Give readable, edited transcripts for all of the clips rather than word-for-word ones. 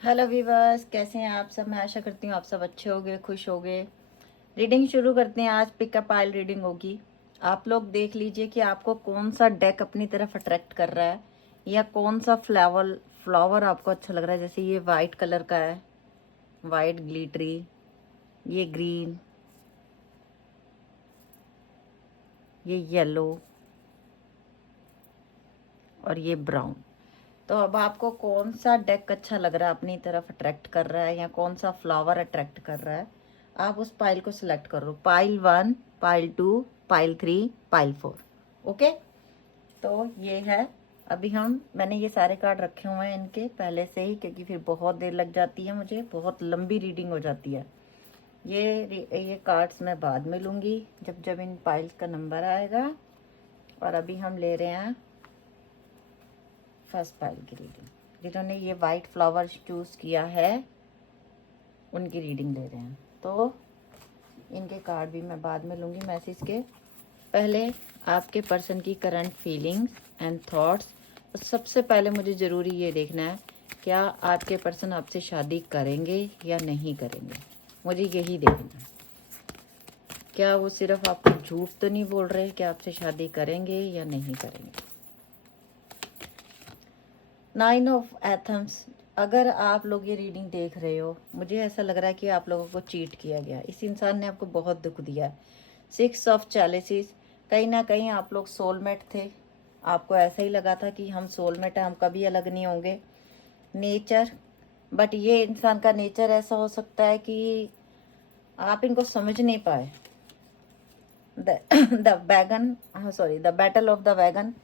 Hello viewers, कैसे हैं आप सब। मैं आशा करती हूँ आप सब अच्छे होंगे, खुश होंगे। रीडिंग शुरू करते हैं। आज पिकअप पाइल रीडिंग होगी। आप लोग देख लीजिए कि आपको कौन सा डेक अपनी तरफ अट्रैक्ट कर रहा है या कौन सा फ्लावर आपको अच्छा लग रहा है। जैसे ये वाइट कलर का है, वाइट ग्लिटरी, ये ग्रीन, ये येलो और ये ब्राउन। तो अब आपको कौन सा डेक अच्छा लग रहा है, अपनी तरफ अट्रैक्ट कर रहा है या कौन सा फ्लावर अट्रैक्ट कर रहा है, आप उस पाइल को सिलेक्ट करो। Pile 1, pile 2, pile 3, pile 4। Okay, तो ये है। अभी मैंने ये सारे कार्ड रखे हुए हैं इनके पहले से ही, क्योंकि फिर बहुत देर लग जाती है, मुझे बहुत लंबी रीडिंग हो जाती है। ये कार्ड्स मैं बाद में लूँगी जब जब इन पाइल्स का नंबर आएगा। और अभी हम ले रहे हैं फर्स्ट पाइल की रीडिंग। जिन्होंने ये वाइट फ्लावर चूज़ किया है उनकी रीडिंग ले रहे हैं। तो इनके कार्ड भी मैं बाद में लूँगी मैसेज के। पहले आपके पर्सन की करंट फीलिंग्स एंड थॉट्स। सबसे पहले मुझे ज़रूरी ये देखना है, क्या आपके पर्सन आपसे शादी करेंगे या नहीं करेंगे। मुझे यही देखना है। क्या वो सिर्फ आपको झूठ तो नहीं बोल रहे कि आपसे शादी करेंगे या नहीं करेंगे। 9 ऑफ एथम्स। अगर आप लोग ये रीडिंग देख रहे हो, मुझे ऐसा लग रहा है कि आप लोगों को चीट किया गया। इस इंसान ने आपको बहुत दुख दिया है। 6 ऑफ चैलिसिस। कहीं ना कहीं आप लोग सोलमेट थे। आपको ऐसा ही लगा था कि हम सोलमेट हैं, हम कभी अलग नहीं होंगे। नेचर, बट ये इंसान का नेचर ऐसा हो सकता है कि आप इनको समझ नहीं पाए। The wagon, sorry, the battle of the wagon,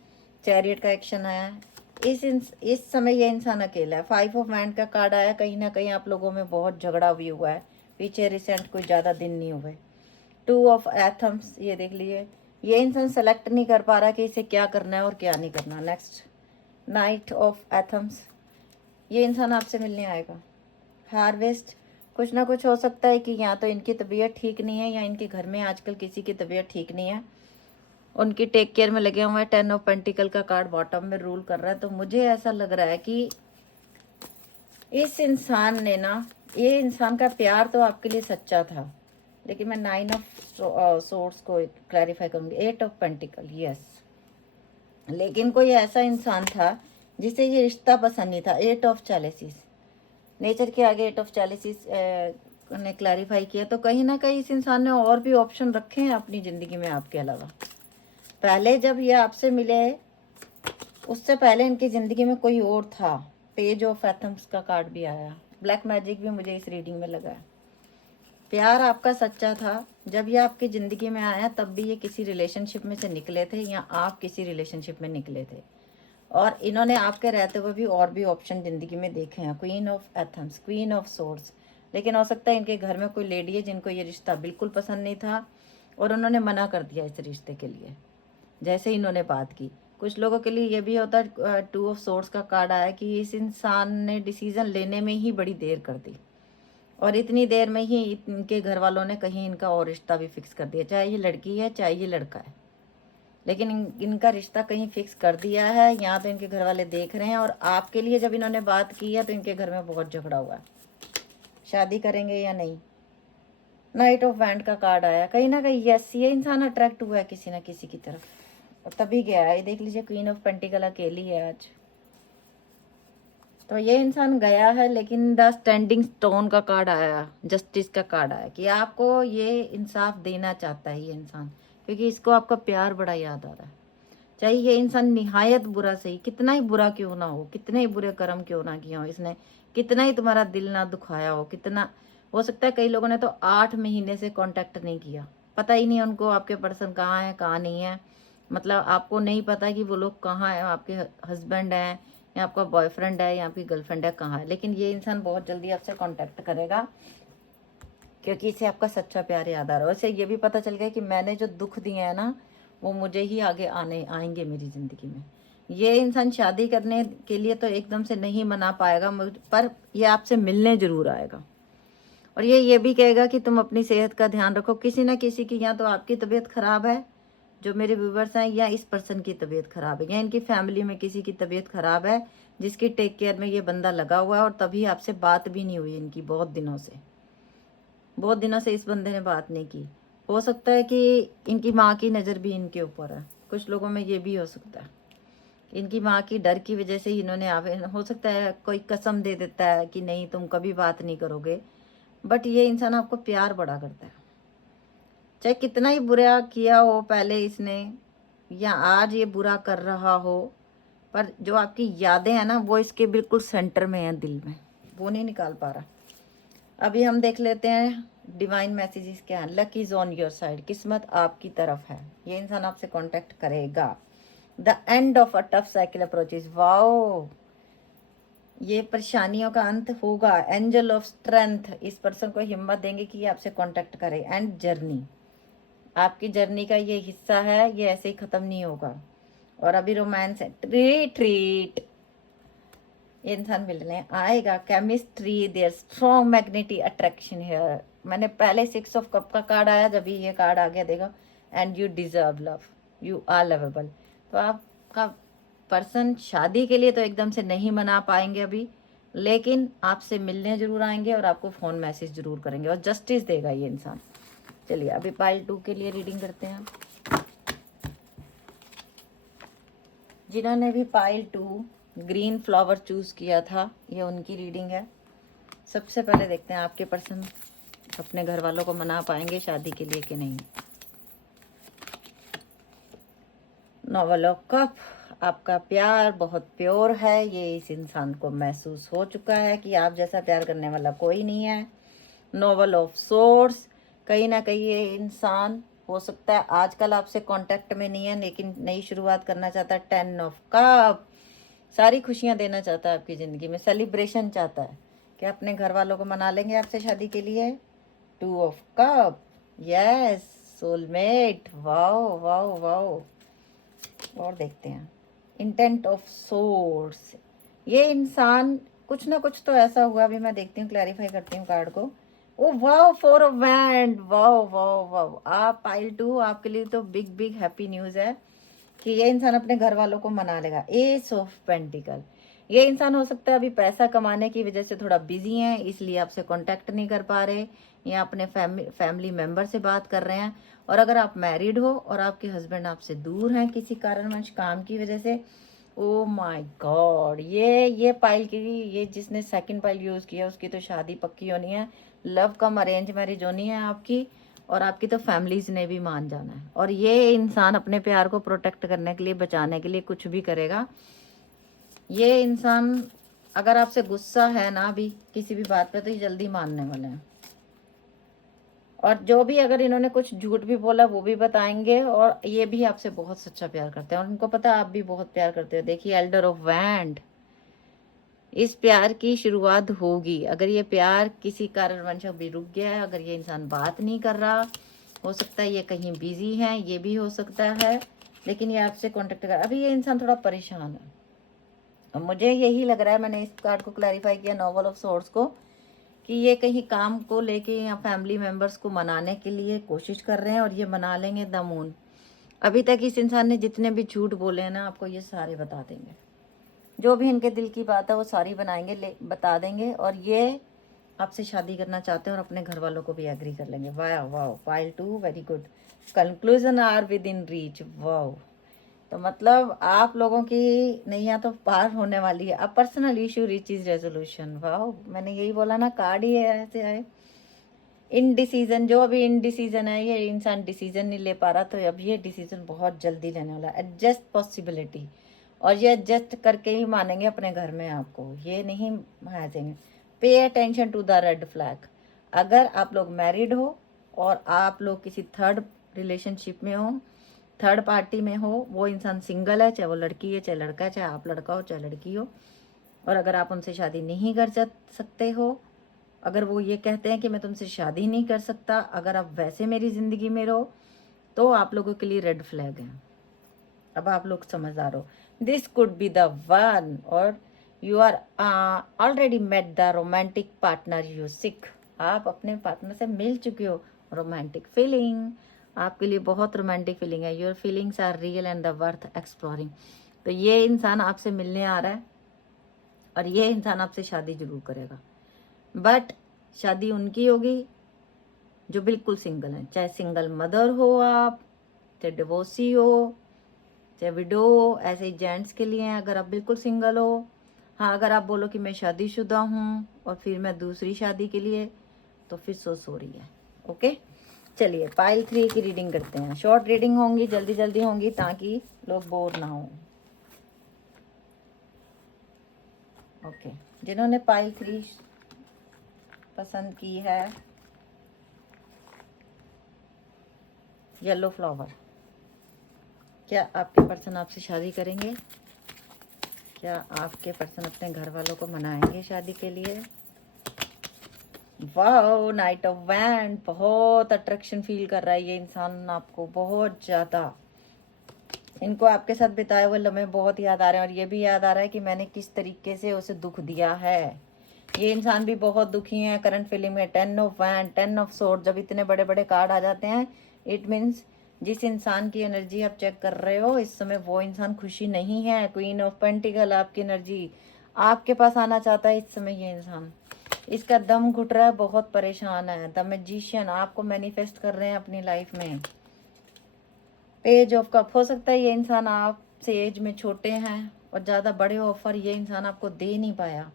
chariot का एक्शन आया है। इस समय ये इंसान अकेला है। 5 ऑफ हैंड का कार्ड आया। कहीं ना कहीं आप लोगों में बहुत झगड़ा भी हुआ है पीछे, रिसेंट कोई ज़्यादा दिन नहीं हुए। 2 ऑफ एथम्स, ये देख लीजिए। ये इंसान सेलेक्ट नहीं कर पा रहा कि इसे क्या करना है और क्या नहीं करना। नेक्स्ट, नाइट ऑफ एथम्स। ये इंसान आपसे मिलने आएगा। हार्वेस्ट, कुछ ना कुछ हो सकता है कि या तो इनकी तबीयत ठीक नहीं है या इनके घर में आजकल किसी की तबीयत ठीक नहीं है, उनकी टेक केयर में लगे हुए हैं। 10 ऑफ पेंटिकल का कार्ड बॉटम में रूल कर रहा है। तो मुझे ऐसा लग रहा है कि इस इंसान ने ना, ये इंसान का प्यार तो आपके लिए सच्चा था, लेकिन मैं 9 ऑफ सोर्स को क्लैरिफाई करूंगी। 8 ऑफ पेंटिकल, यस, लेकिन कोई ऐसा इंसान था जिसे ये रिश्ता पसंद नहीं था। 8 ऑफ चैलिसिस, नेचर के आगे 8 ऑफ चैलिसिस ने क्लैरिफाई किया। तो कहीं ना कहीं इस इंसान ने और भी ऑप्शन रखे हैं अपनी ज़िंदगी में आपके अलावा। पहले जब ये आपसे मिले, उससे पहले इनकी ज़िंदगी में कोई और था। पेज ऑफ एथम्स का कार्ड भी आया। ब्लैक मैजिक भी मुझे इस रीडिंग में लगा है। प्यार आपका सच्चा था। जब ये आपकी ज़िंदगी में आया तब भी ये किसी रिलेशनशिप में से निकले थे या आप किसी रिलेशनशिप में निकले थे। और इन्होंने आपके रहते हुए भी और भी ऑप्शन ज़िंदगी में देखे हैं। क्वीन ऑफ एथम्स, क्वीन ऑफ सोर्स। लेकिन हो सकता है इनके घर में कोई लेडी है जिनको ये रिश्ता बिल्कुल पसंद नहीं था और उन्होंने मना कर दिया इस रिश्ते के लिए जैसे ही इन्होंने बात की। कुछ लोगों के लिए ये भी होता है। 2 ऑफ सोर्स का कार्ड आया कि इस इंसान ने डिसीजन लेने में ही बड़ी देर कर दी और इतनी देर में ही इनके घर वालों ने कहीं इनका और रिश्ता भी फिक्स कर दिया, चाहे ये लड़की है चाहे ये लड़का है। लेकिन इनका रिश्ता कहीं फिक्स कर दिया है, यहाँ तो इनके घर वाले देख रहे हैं। और आपके लिए जब इन्होंने बात की है तो इनके घर में बहुत झगड़ा हुआ है, शादी करेंगे या नहीं। नाइट ऑफ वैंड का कार्ड आया। कहीं ना कहीं यस, ये इंसान अट्रैक्ट हुआ है किसी ना किसी की तरफ और तभी गया है। देख लीजिए, क्वीन ऑफ पेंटिकल अकेली है आज। तो ये इंसान गया है, लेकिन द स्टैंडिंग स्टोन का कार्ड आया, जस्टिस का कार्ड आया कि आपको ये इंसाफ देना चाहता है ये इंसान, क्योंकि इसको आपका प्यार बड़ा याद आ रहा है। चाहे ये इंसान निहायत बुरा सही, कितना ही बुरा क्यों ना हो, कितने ही बुरे कर्म क्यों ना किए हो इसने, कितना ही तुम्हारा दिल ना दुखाया हो, कितना हो सकता है कई लोगों ने तो 8 महीने से कांटेक्ट नहीं किया, पता ही नहीं उनको आपके पर्सन कहाँ है कहाँ नहीं है। मतलब आपको नहीं पता कि वो लोग कहाँ है, आपके हस्बैंड हैं या आपका बॉयफ्रेंड है या आपकी गर्लफ्रेंड है, कहाँ है। लेकिन ये इंसान बहुत जल्दी आपसे कांटेक्ट करेगा क्योंकि इसे आपका सच्चा प्यार याद आ रहा है। वैसे ये भी पता चल गया कि मैंने जो दुख दिए हैं ना, वो मुझे ही आगे आने आएंगे मेरी ज़िंदगी में। ये इंसान शादी करने के लिए तो एकदम से नहीं मना पाएगा, पर ये आपसे मिलने ज़रूर आएगा। और ये भी कहेगा कि तुम अपनी सेहत का ध्यान रखो। किसी ना किसी की, या तो आपकी तबीयत ख़राब है जो मेरे व्यूवर्स हैं, या इस पर्सन की तबीयत ख़राब है, या इनकी फैमिली में किसी की तबीयत ख़राब है जिसकी टेक केयर में ये बंदा लगा हुआ है, और तभी आपसे बात भी नहीं हुई इनकी बहुत दिनों से इस बंदे ने बात नहीं की। हो सकता है कि इनकी माँ की नज़र भी इनके ऊपर है, कुछ लोगों में ये भी हो सकता है। इनकी माँ की डर की वजह से इन्होंने हो सकता है कोई कसम दे देता है कि नहीं तुम कभी बात नहीं करोगे, बट ये इंसान आपको प्यार बड़ा करता है। चाहे कितना ही बुरा किया हो पहले इसने, या आज ये बुरा कर रहा हो, पर जो आपकी यादें हैं ना वो इसके बिल्कुल सेंटर में है, दिल में, वो नहीं निकाल पा रहा। अभी हम देख लेते हैं डिवाइन मैसेजेस क्या है। Luck is on your side, किस्मत आपकी तरफ है, ये इंसान आपसे कांटेक्ट करेगा। The end of a tough cycle approaches, wow, ये परेशानियों का अंत होगा। एंजल ऑफ स्ट्रेंथ, इस पर्सन को हिम्मत देंगे कि ये आपसे कांटेक्ट करे। एंड जर्नी, आपकी जर्नी का ये हिस्सा है, ये ऐसे ही खत्म नहीं होगा। और अभी रोमांस है। ट्रीट, ये इंसान मिलने आएगा। Chemistry, there strong magnetic attraction here. मैंने पहले 6 ऑफ कप का कार्ड आया, जब ये कार्ड आ गया देखो, and you deserve love, you are lovable. तो आपका पर्सन शादी के लिए तो एकदम से नहीं मना पाएंगे अभी, लेकिन आपसे मिलने जरूर आएंगे और आपको फ़ोन मैसेज जरूर करेंगे और जस्टिस देगा ये इंसान। चलिए अभी पाइल 2 के लिए रीडिंग करते हैं। जिन्होंने भी पाइल 2 ग्रीन फ्लावर चूज किया था, ये उनकी रीडिंग है। सबसे पहले देखते हैं आपके पर्सन अपने घर वालों को मना पाएंगे शादी के लिए कि नहीं। नॉवेल ऑफ कप, आपका प्यार बहुत प्योर है, ये इस इंसान को महसूस हो चुका है कि आप जैसा प्यार करने वाला कोई नहीं है। नॉवेल ऑफ सोर्स, कहीं ना कहीं ये इंसान हो सकता है आजकल आपसे कांटेक्ट में नहीं है, लेकिन नई शुरुआत करना चाहता है। 10 ऑफ कप, सारी खुशियां देना चाहता है आपकी ज़िंदगी में, सेलिब्रेशन चाहता है कि अपने घर वालों को मना लेंगे आपसे शादी के लिए। 2 of cup, yes, soulmate, wow wow wow. और देखते हैं इंटेंट ऑफ सोर्स, ये इंसान कुछ ना कुछ तो ऐसा हुआ, अभी मैं देखती हूँ, क्लैरिफाई करती हूँ कार्ड को। Oh wow, 4 of wand, wow wow wow. आप पाइल 2, आपके लिए तो बिग बिग हैप्पी न्यूज़ है कि ये इंसान अपने घर वालों को मना लेगा। एस ऑफ पेंटिकल, ये इंसान हो सकता है अभी पैसा कमाने की वजह से थोड़ा बिजी हैं, इसलिए आपसे कांटेक्ट नहीं कर पा रहे, या अपने फैमिली मेंबर से बात कर रहे हैं। और अगर आप मैरिड हो और आपके हस्बैंड आपसे दूर हैं किसी कारणवश काम की वजह से, ओ माय गॉड, ये पाइल की, ये जिसने सेकंड पाइल यूज़ किया उसकी तो शादी पक्की होनी है। लव कम अरेंज मैरिज होनी है आपकी, और आपकी तो फैमिलीज ने भी मान जाना है। और ये इंसान अपने प्यार को प्रोटेक्ट करने के लिए, बचाने के लिए कुछ भी करेगा। ये इंसान अगर आपसे गुस्सा है ना अभी किसी भी बात पे, तो ये जल्दी मानने वाले हैं। और जो भी अगर इन्होंने कुछ झूठ भी बोला वो भी बताएंगे, और ये भी आपसे बहुत सच्चा प्यार करते हैं और उनको पता है आप भी बहुत प्यार करते हो। देखिए एल्डर ऑफ वैंड, इस प्यार की शुरुआत होगी। अगर ये प्यार किसी कारणवश अभी रुक गया है, अगर ये इंसान बात नहीं कर रहा, हो सकता है ये कहीं बिजी है, ये भी हो सकता है, लेकिन ये आपसे कांटेक्ट कर, अभी ये इंसान थोड़ा परेशान है। और मुझे यही लग रहा है, मैंने इस कार्ड को क्लैरिफाई किया, नॉवल ऑफ सोर्स को, कि ये कहीं काम को लेके या फैमिली मेंबर्स को मनाने के लिए कोशिश कर रहे हैं, और ये मना लेंगे द मून। अभी तक इस इंसान ने जितने भी झूठ बोले हैं ना, आपको ये सारे बता देंगे। जो भी इनके दिल की बात है वो सारी बता देंगे। और ये आपसे शादी करना चाहते हैं और अपने घर वालों को भी एग्री कर लेंगे। वाह वाह, pile 2 very good. Conclusion are within reach, वाह। तो मतलब आप लोगों की नैया तो पार होने वाली है। अब personal issue reach is resolution, वाह, मैंने यही बोला ना, कार्ड ही है ऐसे आए। इनडिसीजन, जो अभी इनडिसीजन है, ये इंसान डिसीजन नहीं ले पा रहा, तो अब ये डिसीजन बहुत जल्दी लेने वाला है। एडजस्ट पॉसिबिलिटी, और ये एडजस्ट करके ही मानेंगे अपने घर में आपको, ये नहीं मानेंगे। Pay attention to the red flag. अगर आप लोग मैरिड हो और आप लोग किसी थर्ड रिलेशनशिप में हो, थर्ड पार्टी में हो, वो इंसान सिंगल है, चाहे वो लड़की है चाहे लड़का है, चाहे आप लड़का हो चाहे लड़की हो, और अगर आप उनसे शादी नहीं कर सकते हो, अगर वो ये कहते हैं कि मैं तुमसे शादी नहीं कर सकता, अगर आप वैसे मेरी ज़िंदगी में रहो, तो आप लोगों के लिए रेड फ्लैग है। अब आप लोग समझदार हो, this could be the one, और you are already met the romantic partner you seek. आप अपने पार्टनर से मिल चुके हो। रोमांटिक फीलिंग, आपके लिए बहुत रोमांटिक फीलिंग है। Your feelings are real and the worth exploring. तो ये इंसान आपसे मिलने आ रहा है, और ये इंसान आपसे शादी जरूर करेगा, बट शादी उनकी होगी जो बिल्कुल सिंगल है। चाहे सिंगल मदर हो आप, चाहे डिवोर्सी हो, चाहे विडो हो, ऐसे ही जेंट्स के लिए हैं अगर आप बिल्कुल सिंगल हो। हाँ, अगर आप बोलो कि मैं शादीशुदा हूँ और फिर मैं दूसरी शादी के लिए, तो फिर सो रही है। ओके, चलिए पाइल 3 की रीडिंग करते हैं। शॉर्ट रीडिंग होंगी, जल्दी जल्दी होंगी ताकि लोग बोर ना हो। ओके, जिन्होंने पाइल 3 पसंद की है, येलो फ्लावर, क्या आपके पर्सन आपसे शादी करेंगे? क्या आपके पर्सन अपने घर वालों को मनाएंगे शादी के लिए? वाओ, नाइट ऑफ वैंड, बहुत अट्रैक्शन फील कर रहा है ये इंसान आपको, बहुत ज़्यादा। इनको आपके साथ बिताए हुए लम्हे बहुत याद आ रहे हैं, और ये भी याद आ रहा है कि मैंने किस तरीके से उसे दुख दिया है। ये इंसान भी बहुत दुखी है करंट फीलिंग में। 10 ऑफ वैंड, 10 ऑफ सोर्ड, जब इतने बड़े बड़े कार्ड आ जाते हैं, इट मीन्स जिस इंसान की एनर्जी आप चेक कर रहे हो इस समय, वो इंसान खुशी नहीं है। क्वीन ऑफ पेंटिकल, आपकी एनर्जी आपके पास आना चाहता है इस समय ये इंसान। इसका दम घुट रहा है, बहुत परेशान है। द मैजिशियन आपको मैनिफेस्ट कर रहे हैं अपनी लाइफ में। पेज ऑफ कप, हो सकता है ये इंसान आपसे एज में छोटे हैं और ज़्यादा बड़े ऑफर ये इंसान आपको दे नहीं पाया।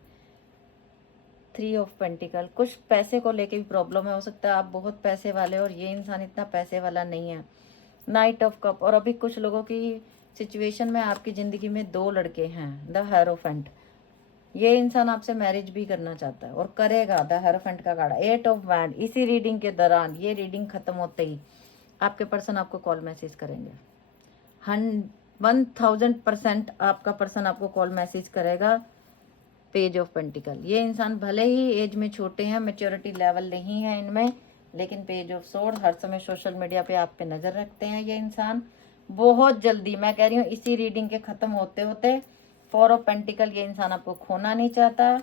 3 ऑफ पेंटिकल, कुछ पैसे को लेके भी प्रॉब्लम है, हो सकता है आप बहुत पैसे वाले हो और ये इंसान इतना पैसे वाला नहीं है। नाइट ऑफ कप, और अभी कुछ लोगों की सिचुएशन में आपकी ज़िंदगी में 2 लड़के हैं। द हेरोफेंट, ये इंसान आपसे मैरिज भी करना चाहता है और करेगा। द हेरोफेंट का कार्ड, 8 ऑफ वैंड। इसी रीडिंग के दौरान, ये रीडिंग खत्म होते ही आपके पर्सन आपको कॉल मैसेज करेंगे। 1000% आपका पर्सन आपको कॉल मैसेज करेगा। पेज ऑफ पेंटिकल, ये इंसान भले ही एज में छोटे हैं, मेच्योरिटी लेवल नहीं है इनमें, लेकिन पेज ऑफ सोर्ड, हर समय सोशल मीडिया पे आप पे नज़र रखते हैं ये इंसान। बहुत जल्दी, मैं कह रही हूँ इसी रीडिंग के ख़त्म होते होते 4 ऑफ पेंटिकल, ये इंसान आपको खोना नहीं चाहता।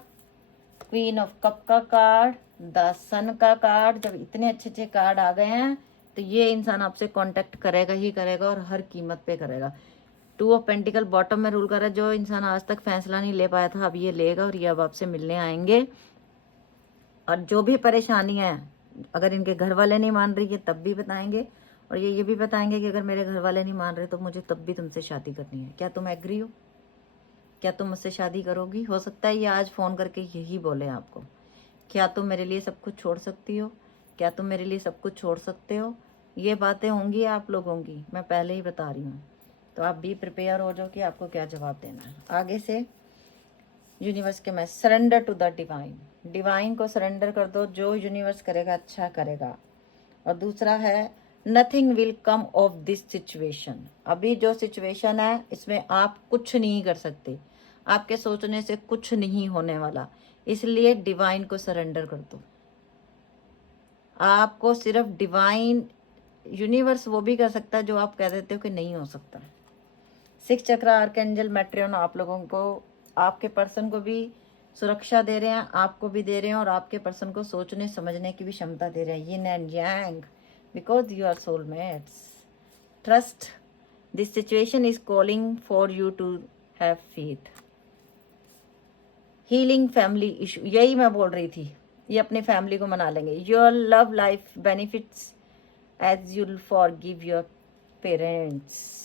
क्वीन ऑफ कप का कार्ड, द सन का कार्ड, जब इतने अच्छे अच्छे कार्ड आ गए हैं तो ये इंसान आपसे कांटेक्ट करेगा ही करेगा और हर कीमत पे करेगा। 2 ऑफ पेंटिकल बॉटम में रूल कर रहा है। जो इंसान आज तक फैसला नहीं ले पाया था, अब ये लेगा और ये अब आपसे मिलने आएंगे। और जो भी परेशानी है, अगर इनके घर वाले नहीं मान रही है तब भी बताएंगे, और ये भी बताएंगे कि अगर मेरे घर वाले नहीं मान रहे तो मुझे तब भी तुमसे शादी करनी है। क्या तुम एग्री हो? क्या तुम मुझसे शादी करोगी? हो सकता है ये आज फ़ोन करके यही बोले आपको। क्या तुम मेरे लिए सब कुछ छोड़ सकती हो? क्या तुम मेरे लिए सब कुछ छोड़ सकते हो? ये बातें होंगी आप लोगों की, मैं पहले ही बता रही हूँ। तो आप भी प्रिपेयर हो जाओ कि आपको क्या जवाब देना है। आगे से यूनिवर्स के message, surrender to the divine, divine को सरेंडर कर दो, जो यूनिवर्स करेगा अच्छा करेगा। और दूसरा है nothing will come of this situation, अभी जो सिचुएशन है इसमें आप कुछ नहीं कर सकते, आपके सोचने से कुछ नहीं होने वाला, इसलिए डिवाइन को सरेंडर कर दो। आपको सिर्फ डिवाइन, यूनिवर्स वो भी कर सकता है जो आप कह देते हो कि नहीं हो सकता। 6 चक्र आर्कएंजल मैट्रियन आप लोगों को, आपके पर्सन को भी सुरक्षा दे रहे हैं, आपको भी दे रहे हैं, और आपके पर्सन को सोचने समझने की भी क्षमता दे रहे हैं। Yin and yang, because you are soulmates. Trust, this situation is calling for you to have faith. Healing family issue, यही मैं बोल रही थी, ये अपनी फैमिली को मना लेंगे। Your love life benefits as you'll for give your parents.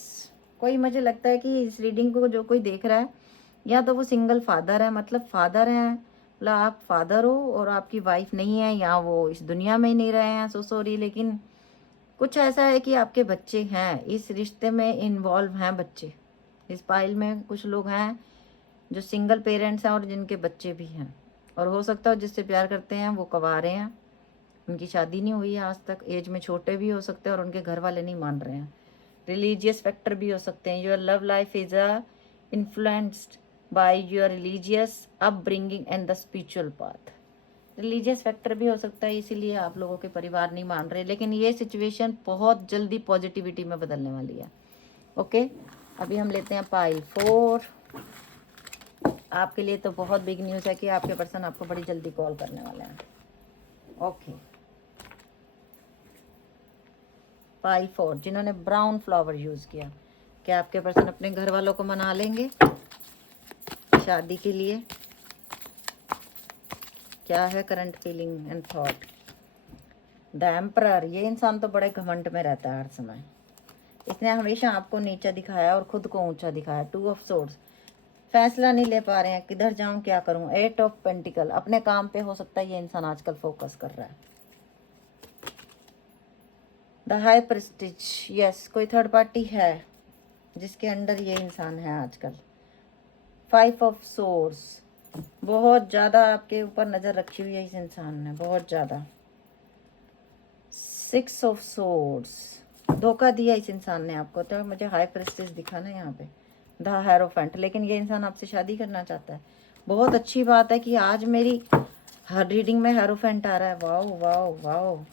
कोई, मुझे लगता है कि इस रीडिंग को जो कोई देख रहा है, या तो वो सिंगल फादर है, मतलब फादर हैं, मतलब आप फादर हो और आपकी वाइफ नहीं है, या वो इस दुनिया में ही नहीं रहे हैं, सो सॉरी, लेकिन कुछ ऐसा है कि आपके बच्चे हैं, इस रिश्ते में इन्वॉल्व हैं बच्चे। इस पाइल में कुछ लोग हैं जो सिंगल पेरेंट्स हैं और जिनके बच्चे भी हैं, और हो सकता है जिससे प्यार करते हैं वो कवारे हैं, उनकी शादी नहीं हुई है आज तक, एज में छोटे भी हो सकते हैं और उनके घर वाले नहीं मान रहे हैं। रिलीजियस फैक्टर भी हो सकते हैं। Your love life is influenced by your religious upbringing and the spiritual path. Religious factor भी हो सकता है, इसीलिए आप लोगों के परिवार नहीं मान रहे, लेकिन ये सिचुएशन बहुत जल्दी पॉजिटिविटी में बदलने वाली है। ओके, अभी हम लेते हैं पाइल 4। आपके लिए तो बहुत बिग न्यूज़ है कि आपके पर्सन आपको बड़ी जल्दी कॉल करने वाले हैं। ओके, पाइल 4, जिन्होंने ब्राउन फ्लावर यूज़ किया, क्या आपके पर्सन अपने घर वालों को मना लेंगे शादी के लिए? क्या है current feeling and thought. The emperor, ये इंसान तो बड़े घमंड में रहता है हर समय। इसने हमेशा आपको नीचा दिखाया और खुद को ऊंचा दिखाया। 2 ऑफ सोर्ड्स, फैसला नहीं ले पा रहे हैं, किधर जाऊं क्या करूं। 8 ऑफ पेंटिकल, अपने काम पे हो सकता है ये इंसान आजकल फोकस कर रहा है। द हाई प्रेस्टिज, यस कोई थर्ड पार्टी है जिसके अंडर ये इंसान है आजकल। 5 ऑफ सोर्ड्स, बहुत ज़्यादा आपके ऊपर नज़र रखी हुई है इस इंसान ने, बहुत ज़्यादा। 6 ऑफ सोर्ड्स, धोखा दिया इस इंसान ने आपको, तो मुझे हाई प्रेस्टिज दिखा ना यहाँ पे। द हेरोफेंट, लेकिन ये इंसान आपसे शादी करना चाहता है। बहुत अच्छी बात है कि आज मेरी हर रीडिंग में हेरोफेंट आ रहा है। Wow wow wow.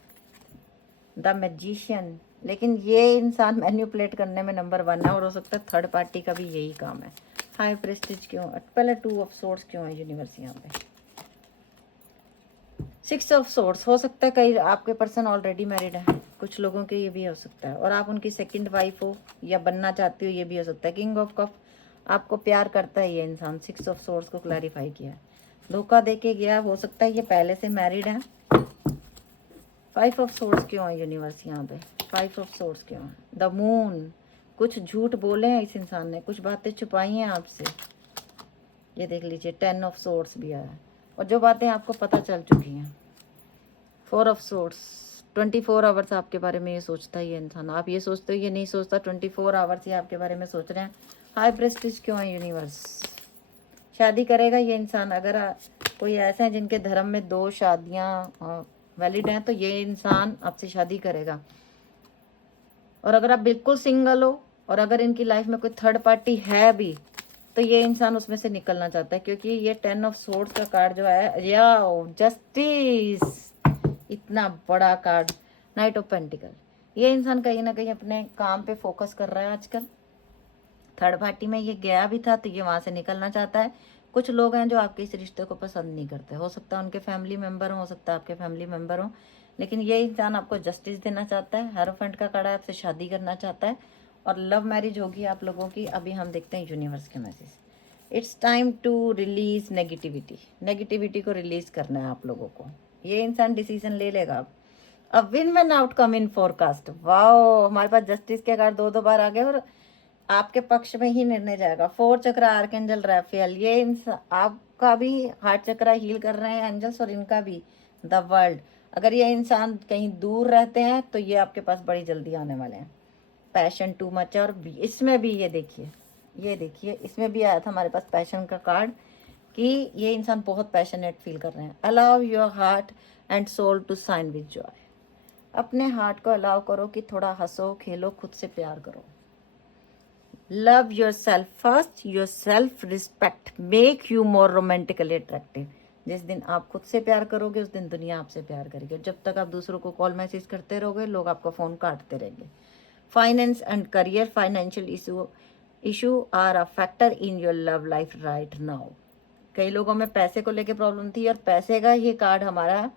The magician, लेकिन ये इंसान मैन्युपुलेट करने में नंबर 1 है और हो सकता है थर्ड पार्टी का भी यही काम है। हाई प्रेस्टिज क्यों, पहले 2 ऑफ सोर्ड्स क्यों है यूनिवर्स यहाँ पे। 6 ऑफ सोर्ड्स, हो सकता है कई आपके पर्सन ऑलरेडी मैरिड है, कुछ लोगों के ये भी हो सकता है, और आप उनकी सेकंड वाइफ हो या बनना चाहती हो, ये भी हो सकता है। किंग ऑफ कप, आपको प्यार करता है ये इंसान। 6 ऑफ सोर्ड्स को क्लैरिफाई किया है, धोखा दे के गया, हो सकता है ये पहले से मैरिड है। 5 ऑफ सोर्ड्स क्यों है यूनिवर्स यहाँ पे, 5 ऑफ सोर्ड्स क्यों है। द मून, कुछ झूठ बोले हैं इस इंसान ने, कुछ बातें छुपाई हैं आपसे, ये देख लीजिए। 10 ऑफ सोर्ड्स भी आया है, और जो बातें आपको पता चल चुकी हैं। 4 ऑफ सोर्ड्स, 24 आवर्स आपके बारे में ये सोचता है ये इंसान। आप ये सोचते हो ये नहीं सोचता, 24 आवर्स ये आपके बारे में सोच रहे हैं। हाई प्रेस्टिज क्यों है यूनिवर्स, शादी करेगा ये इंसान। अगर कोई ऐसे हैं जिनके धर्म में 2 शादियाँ वैलिड हैं, तो ये इंसान आपसे शादी करेगा। और अगर आप बिल्कुल सिंगल हो और अगर इनकी लाइफ में कोई थर्ड पार्टी है भी, तो ये इंसान उसमें से निकलना चाहता है, क्योंकि ये 10 ऑफ सोर्ड्स का कार्ड जो है, या जस्टिस, इतना बड़ा कार्ड। नाइट ऑफ पेंटिकल, ये इंसान कहीं ना कहीं अपने काम पे फोकस कर रहा है आजकल। थर्ड पार्टी में ये गया भी था तो ये वहां से निकलना चाहता है। कुछ लोग हैं जो आपके इस रिश्ते को पसंद नहीं करते, हो सकता है उनके फैमिली मेंबर हो सकता है आपके फैमिली मेंबर हो, लेकिन ये इंसान आपको जस्टिस देना चाहता है। हेरोफेंट का कार्ड है, आपसे शादी करना चाहता है और लव मैरिज होगी आप लोगों की। अभी हम देखते हैं यूनिवर्स के message. It's time to release negativity, negativity को रिलीज करना है आप लोगों को। ये इंसान डिसीजन ले लेगा अब। Win win outcome in forecast, wow, हमारे पास जस्टिस के कार्ड 2 बार आ गए और आपके पक्ष में ही निर्णय जाएगा। 4 चक्र आर्कएंजल राफेल, ये आपका भी हार्ट चक्र हील कर रहे हैं एंजल्स और इनका भी। द वर्ल्ड, अगर ये इंसान कहीं दूर रहते हैं तो ये आपके पास बड़ी जल्दी आने वाले हैं। पैशन टू मच, और इसमें भी ये देखिए, ये देखिए, इसमें भी आया था हमारे पास पैशन का कार्ड कि ये इंसान बहुत पैशनेट फील कर रहे हैं। Allow your heart and soul to shine with joy, अपने हार्ट को अलाउ करो कि थोड़ा हंसो खेलो, खुद से प्यार करो। Love yourself first, your self respect make you more romantically attractive. जिस दिन आप खुद से प्यार करोगे उस दिन दुनिया आपसे प्यार करेगी। जब तक आप दूसरों को कॉल मैसेज करते रहोगे लोग आपका फ़ोन काटते रहेंगे। Finance and career, financial issue are a factor in your love life right now. कई लोगों में पैसे को लेके प्रॉब्लम थी और पैसे का ये कार्ड हमारा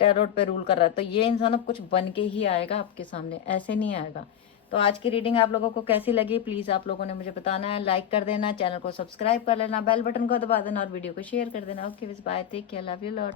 टैरोट पे रूल कर रहा है, तो ये इंसान अब कुछ बन के ही आएगा आपके सामने, ऐसे नहीं आएगा। तो आज की रीडिंग आप लोगों को कैसी लगी प्लीज़ आप लोगों ने मुझे बताना है। लाइक कर देना, चैनल को सब्सक्राइब कर लेना, बेल बटन को दबा देना और वीडियो को शेयर कर देना। Okay, bye, take care, love you lot.